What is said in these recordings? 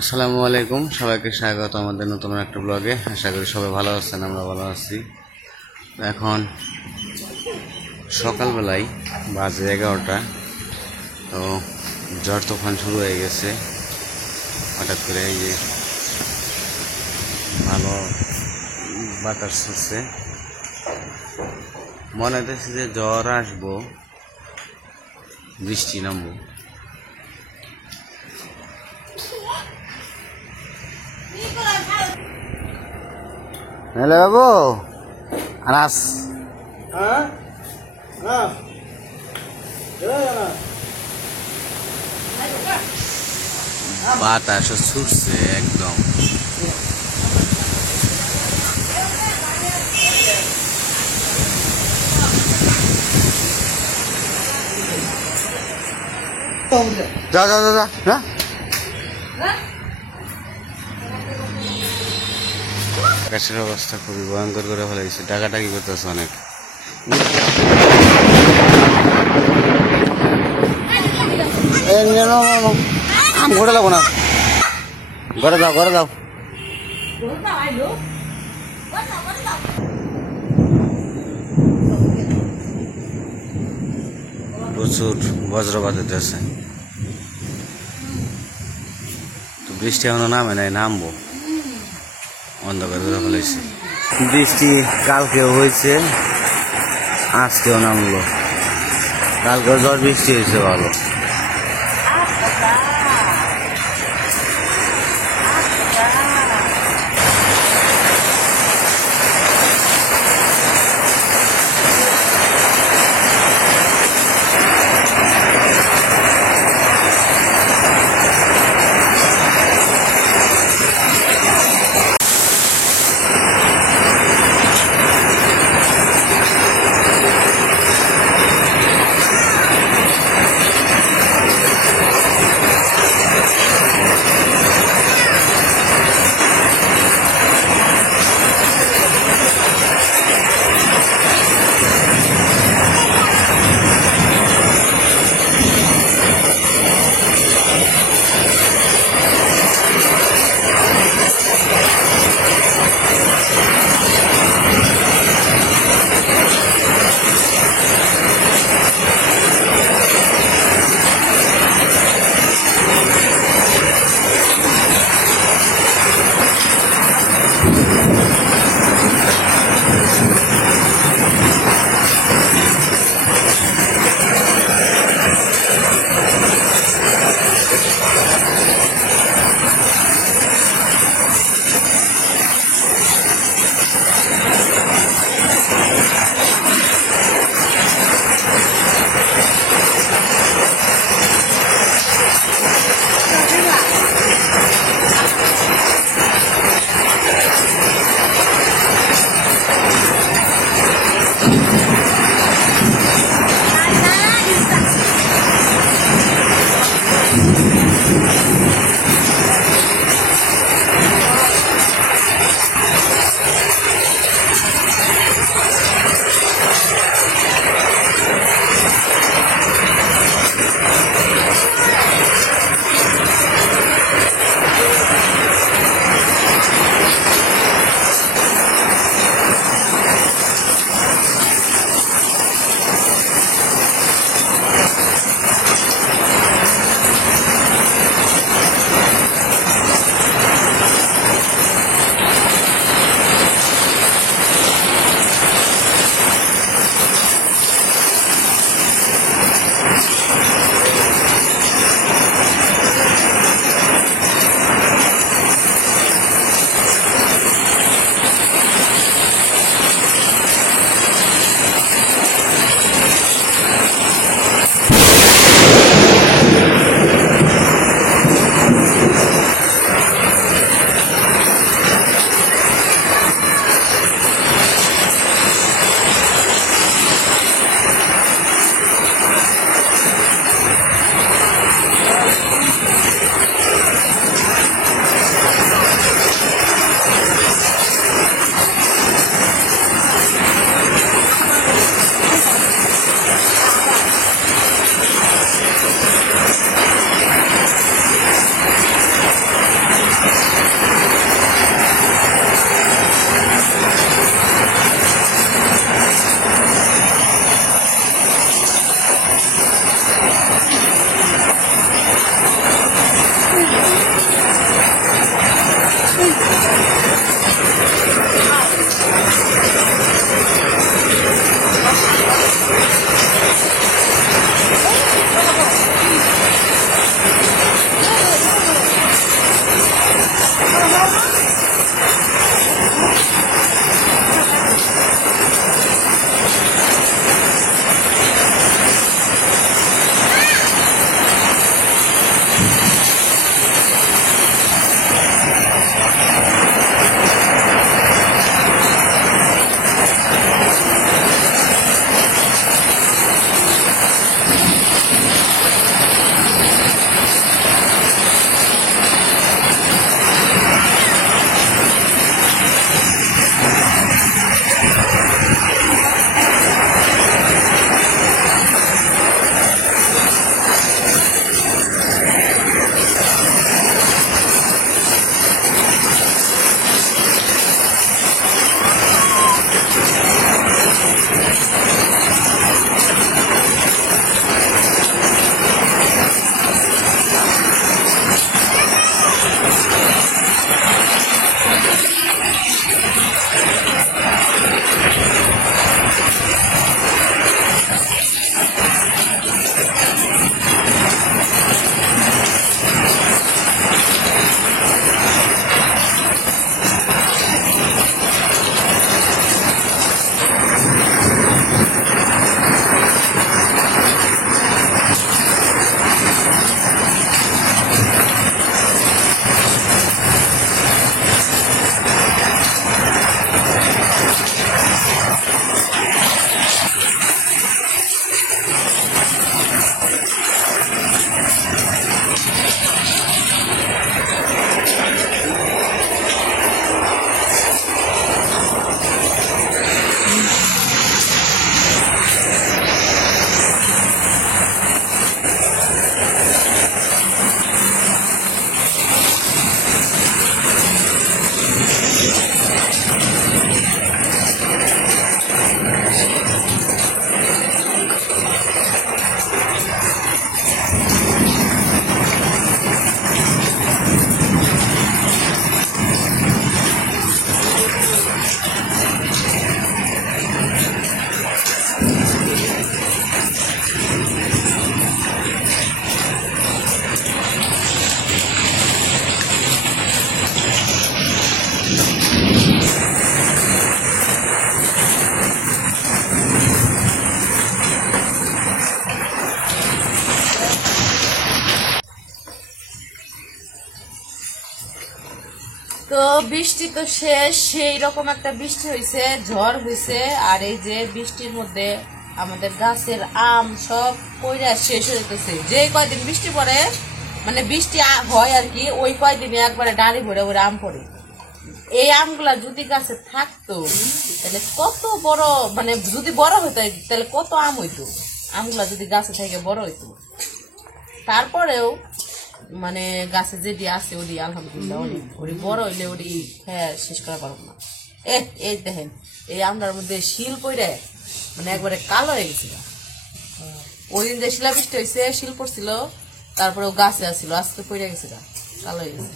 আসসালামু আলাইকুম, সবাইকে স্বাগত আমাদের নতুন একটা ব্লগে। আশা করি সবাই ভালো আছেন, আমরা ভালো আছি। এখন সকালবেলায় বাজে 11টা। তো ঝড় তুফান শুরু হয়ে গেছে হঠাৎ করে। এই যে ভালো বাতাস হচ্ছে, মনে হচ্ছে যে ঝড় আসবো, বৃষ্টি নামবো। হ্যালো বাবু, আনাস বাতাস ছুটছে একদম। যা যা যা যা হ্যাঁ, আকাশের অবস্থা খুবই ভয়ঙ্কর করে ফেলেছে। ডাকাডাকি করতেছে অনেক। আম ঘরে যাবো না, ঘরে যাও ঘরে যাও। প্রচুর বজ্রপাত হইতেছে। তো বৃষ্টি এখনো নামে নাই, নামবো, অন্ধকার করে ফেলেছে। বৃষ্টি কালকেও হয়েছে, আজকেও নামলো। কালকেও ঝড় বৃষ্টি হয়েছে ভালো। তো বৃষ্টি তো শেষ, সেই রকম একটা বৃষ্টি হয়েছে, ঝড় হয়েছে। আর এই যে বৃষ্টির মধ্যে আমাদের গাছের আম সব পইরা শেষ হয়ে যেতেছে। যে কয়দিন বৃষ্টি পড়ে, মানে বৃষ্টি হয় আর কি, ওই কয়দিনে একবারে ডাঁড়ি ভরে ভরে আম পড়ে। এই আমগুলা যদি গাছে থাকতো তাহলে কত বড়, মানে যদি বড় হইতো তাহলে কত আম হইতো। আমগুলা যদি গাছে থেকে বড় হইতো। তারপরেও মানে গাছে যেটি আছে ওটি আলহামদুলিল্লাহ অনেক, ওটি বড় হইলে ওটি হ্যাঁ শেষ করা পারবো না। এই দেখেন এই আমটার মধ্যে শিল পড়ে মানে একবারে কালো হয়ে গেছিল। ওই দিন যে শিলাবৃষ্টি হয়েছে, শিল পড়ছিল, তারপরে ও গাছে আসছিল, আজকে পড়ে গেছিল, কালো হয়ে গেছে।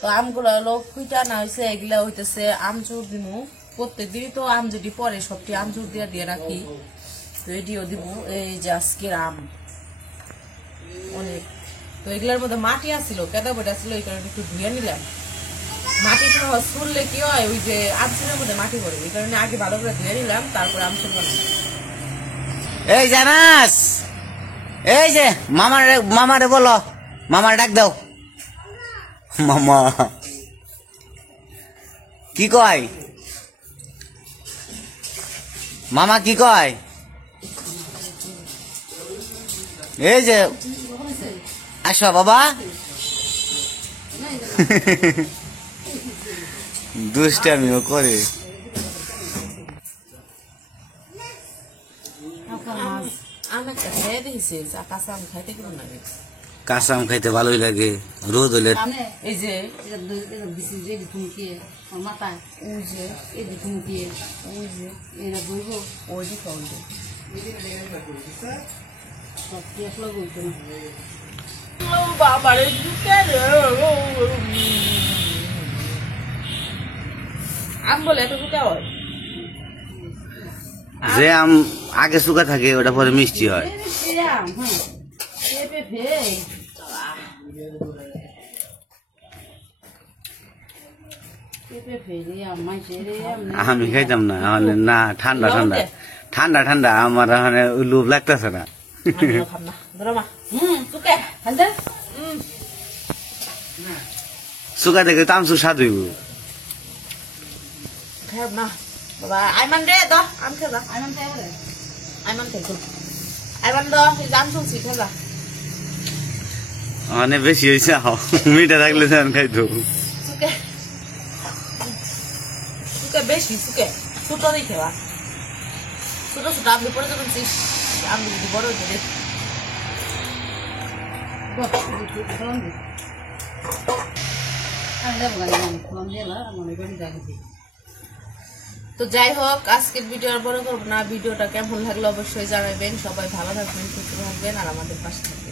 তো আমগুলো হলো কুইটা না হয়েছে, এগুলা হইতেছে আমচুর দিমু। প্রত্যেকদিনই তো আম যদি পরে সবটি আমচুর দিয়ে দিয়ে রাখি, তো এটিও দিব। এই যে আজকের আম অনেক, তো এগুলার মধ্যে মাটি আসছিল, কেদা বইটা ছিল, এই কারণে একটু ধুয়ে নিলাম। মাটি ছুললে কি হয়, ওই যে আমচুরের মধ্যে মাটি পড়ে, এই কারণে আগে ভালো করে ধুয়ে নিলাম, তারপরে আমচুর বানাই। এই জানাস, এই যে মামারে বলো, মামার ডাক দাও। মামা কি কয়? মামা কি কয়? এই যে আসো বাবা। দুষ্টামিও করে। আম একটা খেয়ে দিয়েছে, কাঁচা আম খাইতে কেমন লাগে? কাঁচা আম খাইতে ভালোই লাগে, রোদ হলে। এই যে মাথায় ওই যে এদিকে মুখিয়ে ওই যে এরা বইব ওই যে খাওয়া সব কি একলা বলতো না আম বলে এত শুকা হয়। যে আম আগে শুকা থাকে ওটা পরে মিষ্টি হয়। আমি খাইতাম না, না ঠান্ডা ঠান্ডা ঠান্ডা ঠান্ডা আমার মানে লোভ লাগতেছে না। শুকা থেকে তো আমসু স্বাদ হইব। বাবা আইমান রে দ আম খেলা, আইমান খেয়ে আইমান খেয়ে আইমান দ আম শুনছি খেলা। মানে বেশি হয়েছে, মিঠা থাকলে খাইতো। সুকে সুকে বেশি সুকে ছোট দিয়ে খেলা, ছোট ছোট আপনি পরে যখন আপনি যদি বড় হইতে দেখ। তো যাই হোক, আজকের ভিডিও আর বড় করবো না। ভিডিওটা কেমন লাগলো অবশ্যই জানাবেন। সবাই ভালো থাকবেন, সুস্থ থাকবেন, আর আমাদের পাশে থাকবেন।